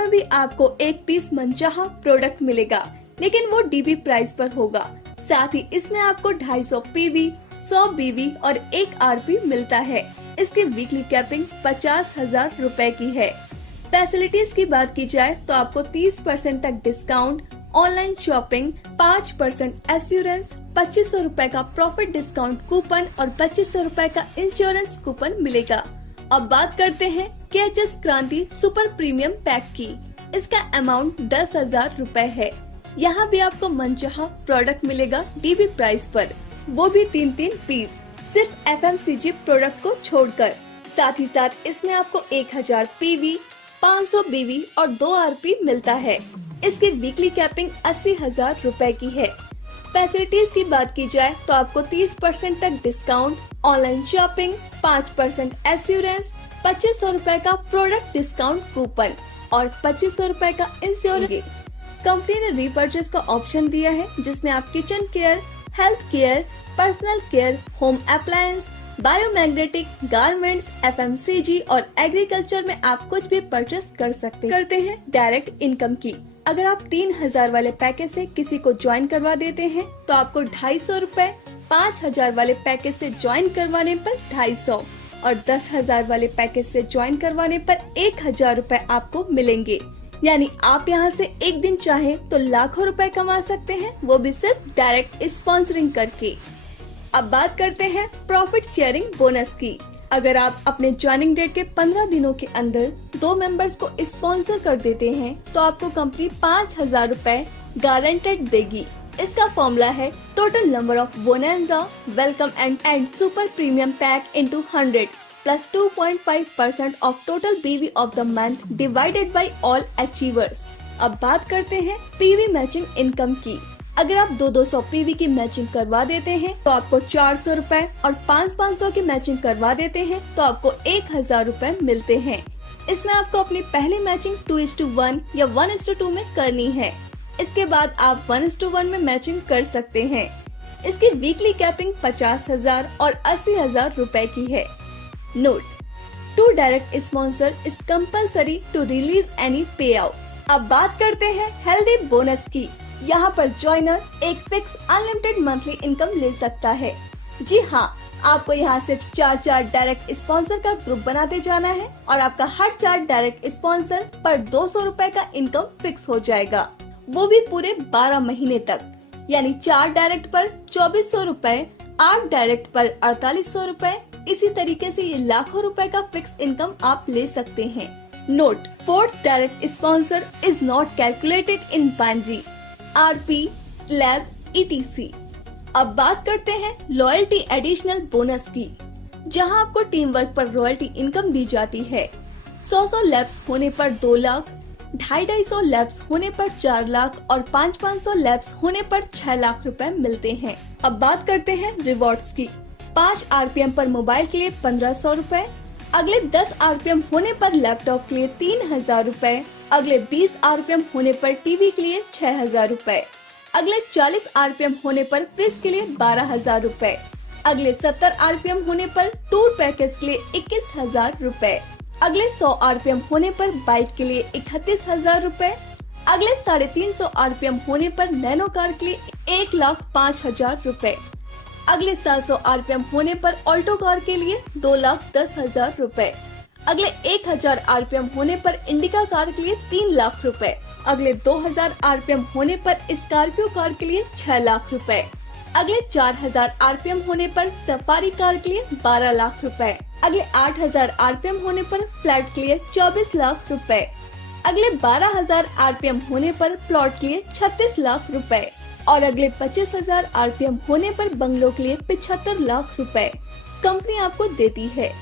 इसमें भी आपको एक पीस मनचाहा प्रोडक्ट मिलेगा, लेकिन वो डीबी प्राइस पर होगा। साथ ही इसमें आपको 250 पीवी, 100 बीवी और 1 आरपी मिलता है। इसकी वीकली कैपिंग 50,000 रुपए की है। फैसिलिटीज की बात की जाए तो आपको 30% तक डिस्काउंट, ऑनलाइन शॉपिंग, 5% एश्योरेंस, 2500 रुपए का प्रॉफिट डिस्काउंट कूपन और 2500 रुपए का इंश्योरेंस कूपन मिलेगा। अब बात करते हैं KHS क्रांति सुपर प्रीमियम पैक की। इसका अमाउंट 10,000 रुपए है। यहाँ भी आपको मनचाहा प्रोडक्ट मिलेगा डीबी प्राइस पर, वो भी 3-3 पीस, सिर्फ FMCG प्रोडक्ट को छोड़कर। साथ ही साथ इसमें आपको 1000 पीवी, 500 बीवी और 2 आरपी मिलता है। इसकी वीकली कैपिंग 80,000 रुपए की है। फैसिलिटीज की बात की जाए तो आपको 30% तक डिस्काउंट, ऑनलाइन शॉपिंग, 5% एश्योरेंस, 2500 रुपए का प्रोडक्ट डिस्काउंट कूपन और 2500 रुपए का इंश्योरेंस। कंपनी ने रीपर्चेस का ऑप्शन दिया है, जिसमें आप kitchen care, health care, personal care, home appliance, biomagnetic, garments, FMCG और एग्रीकल्चर में आप कुछ भी परचेस करते हैं। डायरेक्ट इनकम की अगर आप 3000 वाले पैकेज से किसी को ज्वाइन करवा देते हैं तो आपको 250 रुपए, 5000 वाले पैकेज से ज्वाइन करवाने पर 250 और 10,000 वाले पैकेज से ज्वाइन करवाने पर 1000 रुपए आपको मिलेंगे। यानी आप यहाँ से एक दिन चाहे तो लाखों रुपए कमा सकते हैं, वो भी सिर्फ डायरेक्ट स्पॉन्सरिंग करके। अब बात करते हैं प्रॉफिट शेयरिंग बोनस की। अगर आप अपने ज्वाइनिंग डेट के 15 दिनों के अंदर 2 मेंबर्स को स्पॉन्सर कर देते हैं तो आपको कंपनी 5,000 रुपए गारंटेड देगी। इसका फॉर्मूला है total number of bonanza, welcome and super premium pack into 100 plus 2.5% of total BV of the month divided by all achievers. अब बात करते हैं पीवी मैचिंग इनकम की। अगर आप 200 पीवी की मैचिंग करवा देते हैं तो आपको 400 रुपए और 500 की मैचिंग करवा देते हैं तो आपको 1000 रुपए मिलते हैं। इसमें आपको अपनी पहली मैचिंग 2:1 या 1:2 में करनी है। इसके बाद आप 1:1 में मैचिंग कर सकते हैं। इसकी वीकली कैपिंग 50,000 और 80,000 रुपए की है। Note: to direct sponsor is compulsory to release any payout. अब बात करते हैं हेल्दी बोनस की। यहाँ पर ज्वाइनर एक फिक्स अनलिमिटेड मंथली इनकम ले सकता है। जी हाँ, आपको यहाँ सिर्फ 4 डायरेक्ट स्पॉन्सर का ग्रुप बनाते जाना है और आपका हर 4 डायरेक्ट स्पॉन्सर पर 200 रुपए का इनकम फिक्स हो जाएगा, वो भी पूरे 12 महीने तक। यानी 4 डायरेक्ट पर 2400 रुपए, 8 डायरेक्ट पर 4800 रुपए। इसी तरीके से ये लाखों रुपए का फिक्स इनकम आप ले सकते हैं। Note: 4th direct sponsor is not calculated in binary, RP, lab, ETC। अब बात करते हैं लॉयल्टी एडिशनल बोनस की, जहां आपको टीम वर्क पर रॉयल्टी इनकम दी जाती है। 100 लैब्स होने पर 2 लाख, 250 लैब्स होने पर 4 लाख और 500 लैब्स होने पर 6 लाख रुपए मिलते हैं। अब बात करते हैं रिवॉर्ड्स की। 5 RPM पर मोबाइल के लिए 1500 रुपए, अगले 10 RPM होने पर लैपटॉप के लिए 3000 रुपए, अगले 20 RPM होने पर टीवी के लिए 6000 रुपए, अगले 40 RPM होने पर फ्रिज के लिए 12,000 रुपए, अगले 70 RPM होने पर टूर पैकेज के लिए 21,000 रुपए, अगले 100 RPM होने पर बाइक के लिए 31,000 रुपए, अगले 350 RPM होने पर नैनो कार के लिए 1,05,000 रुपए, अगले 700 RPM होने पर ऑल्टो कार के लिए 2,10,000 रुपए, अगले 1000 RPM होने पर इंडिका कार के लिए 3 लाख रुपए, अगले 2000 RPM होने पर स्कॉर्पियो कार के लिए 6 लाख रुपए, अगले 4000 RPM होने पर सफारी कार के लिए 12 लाख रुपए, अगले 8000 RPM होने पर फ्लैट के लिए 24 लाख रुपए, अगले 12,000 RPM होने पर प्लॉट के लिए 36 लाख रुपए और अगले 25,000 RPM होने पर बंगलों के लिए 75 लाख रुपए कंपनी आपको देती है।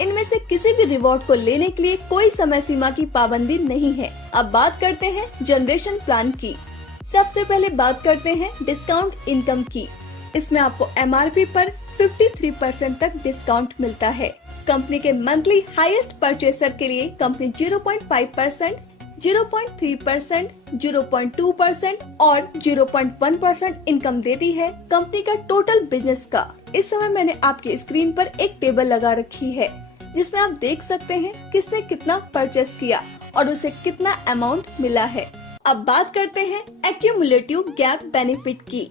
इनमें से किसी भी रिवॉर्ड को लेने के लिए कोई समय सीमा की पाबंदी नहीं है। अब बात करते हैं जनरेशन प्लान की। सबसे पहले बात करते हैं डिस्काउंट इनकम की। इसमें आपको MRP पर 53% तक डिस्काउंट मिलता है। कंपनी के मंथली हाईएस्ट परचेसर के लिए कंपनी 0.5%, 0.3%, 0.2% और 0.1% इनकम देती है कंपनी का टोटल बिजनेस का। इस समय मैंने आपकी स्क्रीन पर एक टेबल लगा रखी है जिसमें आप देख सकते हैं किसने कितना परचेस किया और उसे कितना अमाउंट मिला है। अब बात करते हैं एक्यूमुलेटिव गैप बेनिफिट की।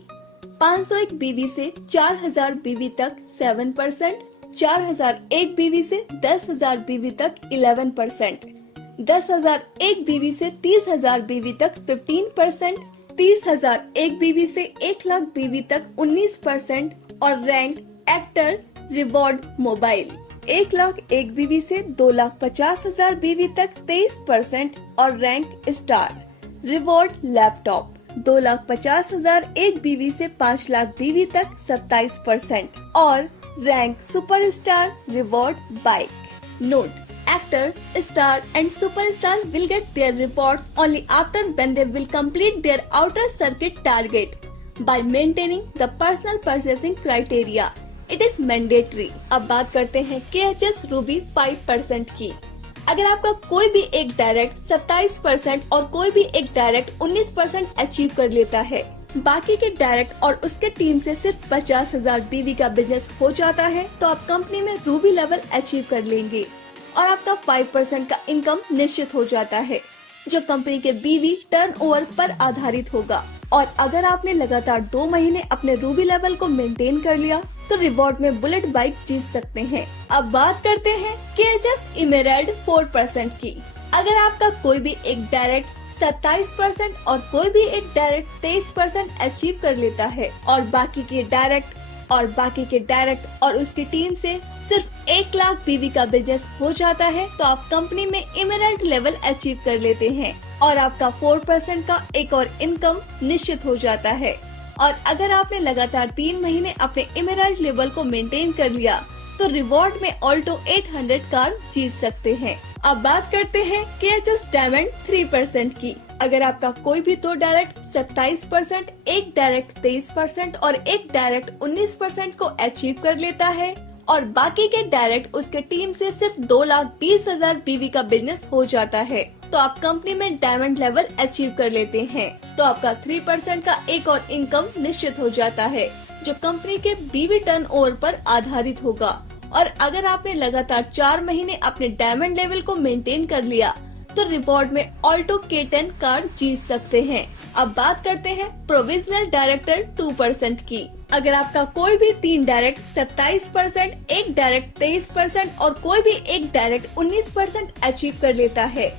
501 बीवी से 4000 बीवी तक 7%, 4001 बीवी से 10,000 बीवी तक 11%, 10,001 बीवी से 30,000 बीवी तक 15%, 30,001 बीवी से 1,00,000 बीवी तक 19% और रैंक एक्टर रिवॉर्ड मोबाइल 1,01,000 बीवी से 2,50,000 बीवी तक 23% और रैंक स्टार रिवॉर्ड लैपटॉप 2,50,001 बीवी से 5,00,000 बीवी तक 27% और rank superstar reward bike. Note: actor, star and superstar will get their rewards only after when they will complete their outer circuit target by maintaining the personal purchasing criteria. It is mandatory. अब बात करते हैं KHS Ruby 5% की। अगर आपका कोई भी एक डायरेक्ट 27% और कोई भी एक डायरेक्ट 19% अचीव कर लेता है, बाकी के डायरेक्ट और उसके टीम से सिर्फ 50,000 बीवी का बिजनेस हो जाता है, तो आप कंपनी में रूबी लेवल अचीव कर लेंगे और आपका 5% का इनकम निश्चित हो जाता है, जो कंपनी के बीवी टर्नओवर पर आधारित होगा। और अगर आपने लगातार 2 महीने अपने रूबी लेवल को मेंटेन कर लिया तो रिवॉर्ड में बुलेट बाइक जीत सकते हैं। अब बात करते हैं KHS इमेराल्ड 4% की। अगर आपका कोई भी एक डायरेक्ट 27% और कोई भी एक डायरेक्ट 23% अचीव कर लेता है और बाकी के डायरेक्ट और उसकी टीम से सिर्फ 1,00,000 बीवी का बिजनेस हो जाता है, तो आप कंपनी में इमेराल्ड लेवल अचीव कर लेते हैं और आपका 4% का एक और इनकम निश्चित हो जाता है। और अगर आपने लगातार 3 महीने अपने इमेराल्ड लेवल को मेंटेन कर लिया तो रिवॉर्ड में ऑल्टो 800 कार जीत सकते हैं। अब बात करते हैं KHS डायमंड 3% की। अगर आपका कोई भी 2 डायरेक्ट 27%, एक डायरेक्ट 23% और एक डायरेक्ट 19% को अचीव कर लेता है और बाकी के डायरेक्ट उसके टीम से सिर्फ 2,20,000 बीवी का बिजनेस हो जाता है, तो आप कंपनी में डायमंड लेवल अचीव कर लेते हैं। तो आपका 3% का एक और इनकम निश्चित हो जाता है, जो कंपनी के बीवी टर्नओवर पर आधारित होगा। और अगर आपने लगातार 4 महीने अपने डायमंड लेवल को मेंटेन कर लिया तो रिवॉर्ड में ऑल्टो K10 कार जीत सकते हैं। अब बात करते हैं प्रोविजनल डायरेक्टर 2% की। अगर आपका कोई भी 3 डायरेक्ट 27%, एक डायरेक्ट 23% और कोई भी एक डायरेक्ट 19% अचीव कर लेता है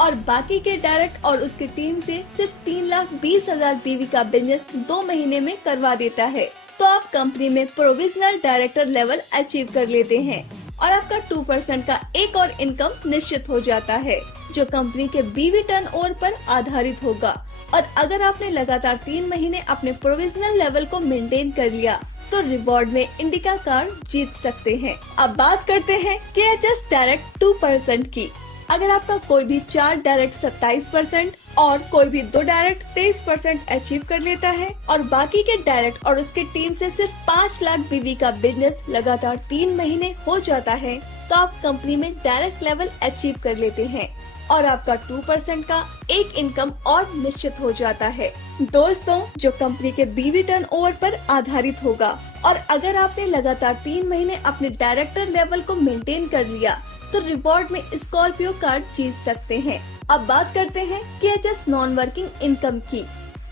और बाकी के डायरेक्ट और उसकी टीम से सिर्फ 3,20,000 बीवी का बिजनेस 2 महीने में करवा देता है, तो आप कंपनी में प्रोविजनल डायरेक्टर लेवल अचीव कर लेते हैं और आपका 2% का एक और इनकम निश्चित हो जाता है, जो कंपनी के बीवी टर्नओवर पर आधारित होगा। और अगर आपने लगातार 3 महीने अपने प्रोविजनल लेवल को मेंटेन कर लिया तो रिवॉर्ड में इंडिका कार जीत सकते हैं। अब बात करते हैं KHS डायरेक्ट 2% की। अगर आपका कोई भी 4 डायरेक्ट 27% और कोई भी 2 डायरेक्ट 23% अचीव कर लेता है और बाकी के डायरेक्ट और उसके टीम से सिर्फ 5,00,000 बीवी का बिजनेस लगातार 3 महीने हो जाता है, तो आप कंपनी में डायरेक्ट लेवल अचीव कर लेते हैं और आपका 2% का एक इनकम और निश्चित हो जाता है दोस्तों, जो कंपनी के बीवी टर्नओवर पर आधारित होगा। और अगर आपने लगातार 3 महीने अपने डायरेक्टर लेवल को मेंटेन कर लिया तो रिवॉर्ड में स्कॉर्पियो कार जीत सकते हैं। अब बात करते हैं KHS नॉन वर्किंग इनकम की।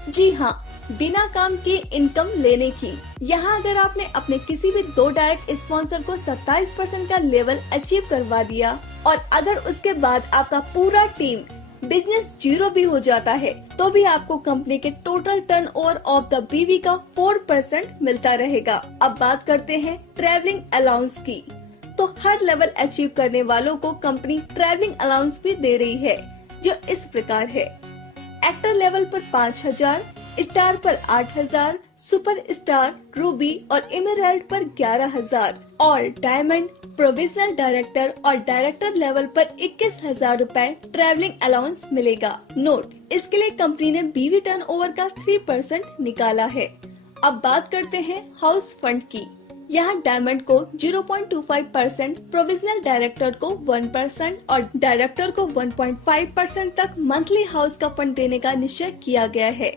जी हाँ, बिना काम के इनकम लेने की। यहाँ अगर आपने अपने किसी भी 2 डायरेक्ट स्पॉन्सर को 27% का लेवल अचीव करवा दिया और अगर उसके बाद आपका पूरा टीम बिजनेस 0 भी हो जाता है, तो भी आपको कंपनी के टोटल टर्नओवर ऑफ द बीवी का 4% मिलता रहेगा। अब बात करते हैं ट्रैवलिंग अलाउंस की। तो हर लेवल अचीव करने वालों को कंपनी ट्रैवलिंग अलाउंस भी दे रही है, जो इस प्रकार है। एक्टर लेवल पर 5,000, स्टार पर 8,000, सुपर स्टार, रूबी और इमेराल्ड पर 11,000 और डायमंड, प्रोविजनल डायरेक्टर और डायरेक्टर लेवल पर 21,000 रूपए ट्रैवलिंग अलाउंस मिलेगा। नोट: इसके लिए कंपनी ने बीवी टर्नओवर का 3% निकाला है। अब बात करते हैं हाउस फंड की। यहाँ डायमंड को 0.25%, प्रोविजनल डायरेक्टर को 1% और डायरेक्टर को 1.5% तक मंथली हाउस का फंड देने का निश्चय किया गया है।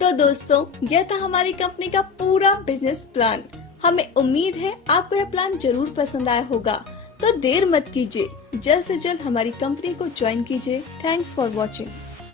तो दोस्तों, यह था हमारी कंपनी का पूरा बिजनेस प्लान। हमें उम्मीद है आपको यह प्लान जरूर पसंद आया होगा। तो देर मत कीजिए, जल्द से जल्द हमारी कंपनी को ज्वाइन कीजिए। Thanks for watching.